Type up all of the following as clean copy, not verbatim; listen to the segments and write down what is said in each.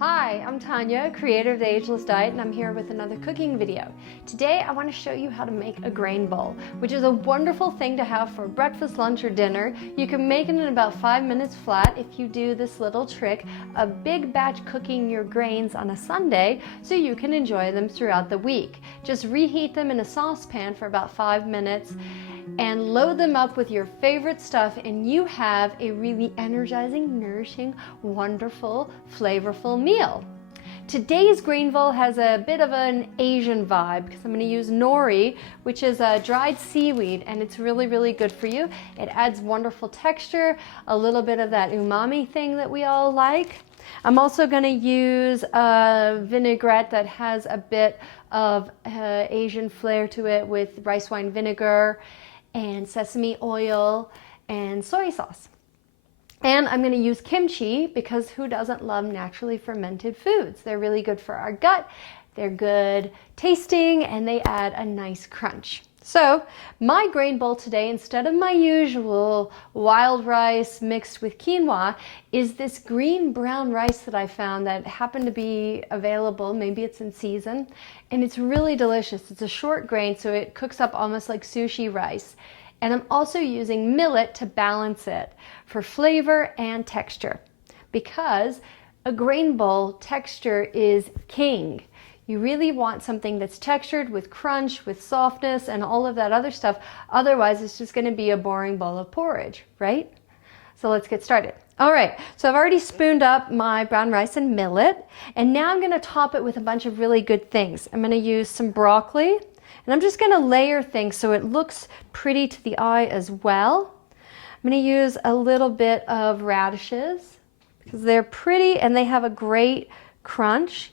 Hi, I'm Tanya, creator of the Ageless Diet, and I'm here with another cooking video. Today I want to show you how to make a grain bowl, which is a wonderful thing to have for breakfast, lunch, or dinner. You can make it in about 5 minutes flat if you do this little trick, a big batch cooking your grains on a Sunday so you can enjoy them throughout the week. Just reheat them in a saucepan for about 5 minutes and load them up with your favorite stuff, and you have a really energizing, nourishing, wonderful, flavorful meal. Today's grain bowl has a bit of an Asian vibe because I'm going to use nori, which is a dried seaweed, and it's really, really good for you. It adds wonderful texture, a little bit of that umami thing that we all like. I'm also going to use a vinaigrette that has a bit of Asian flair to it with rice wine vinegar and sesame oil and soy sauce. And I'm going to use kimchi because who doesn't love naturally fermented foods? They're really good for our gut, they're good tasting, and they add a nice crunch. So my grain bowl today, instead of my usual wild rice mixed with quinoa, is this green brown rice that I found that happened to be available. Maybe it's in season, and it's really delicious. It's a short grain, so it cooks up almost like sushi rice. And I'm also using millet to balance it for flavor and texture, because a grain bowl texture is king. You really want something that's textured with crunch, with softness, and all of that other stuff. Otherwise, it's just going to be a boring bowl of porridge, right? So let's get started. All right, so I've already spooned up my brown rice and millet, and now I'm going to top it with a bunch of really good things. I'm going to use some broccoli, and I'm just going to layer things so it looks pretty to the eye as well. I'm going to use a little bit of radishes because they're pretty and they have a great crunch.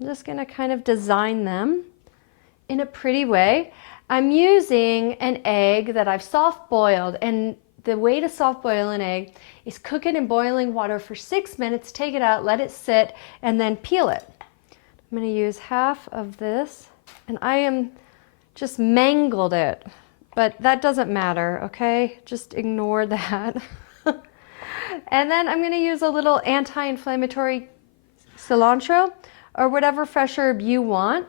I'm just going to kind of design them in a pretty way. I'm using an egg that I've soft boiled, and the way to soft boil an egg is cook it in boiling water for 6 minutes, take it out, let it sit, and then peel it. I'm going to use half of this, and I am just mangled it, but that doesn't matter, okay? Just ignore that. And then I'm going to use a little anti-inflammatory cilantro, or whatever fresh herb you want.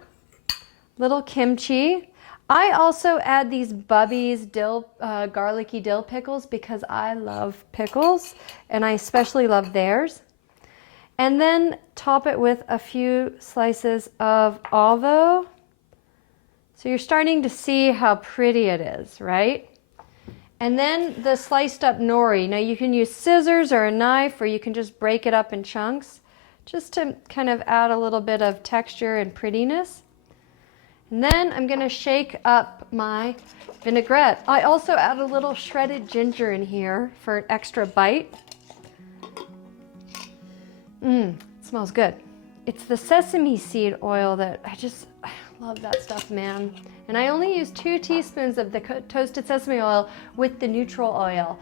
Little kimchi. I also add these Bubby's garlicky dill pickles because I love pickles, and I especially love theirs. And then top it with a few slices of avo. So you're starting to see how pretty it is, right? And then the sliced up nori. Now you can use scissors or a knife, or you can just break it up in chunks, just to kind of add a little bit of texture and prettiness. And then I'm going to shake up my vinaigrette. I also add a little shredded ginger in here for an extra bite. It smells good. It's the sesame seed oil that I love that stuff, man. And I only use 2 teaspoons of the toasted sesame oil with the neutral oil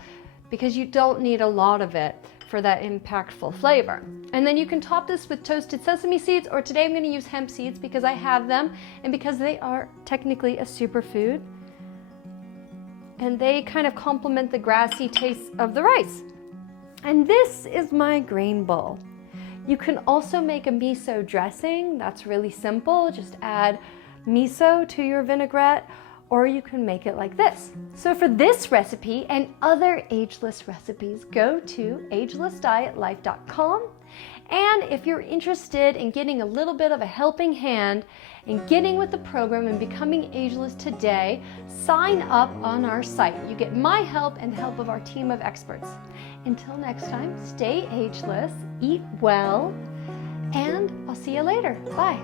because you don't need a lot of it for that impactful flavor. And then you can top this with toasted sesame seeds, or today I'm going to use hemp seeds because I have them and because they are technically a superfood. And they kind of complement the grassy taste of the rice. And this is my grain bowl. You can also make a miso dressing. That's really simple. Just add miso to your vinaigrette, or you can make it like this. So for this recipe and other ageless recipes, go to agelessdietlife.com. And if you're interested in getting a little bit of a helping hand in getting with the program and becoming ageless today, sign up on our site. You get my help and the help of our team of experts. Until next time, stay ageless, eat well, and I'll see you later. Bye.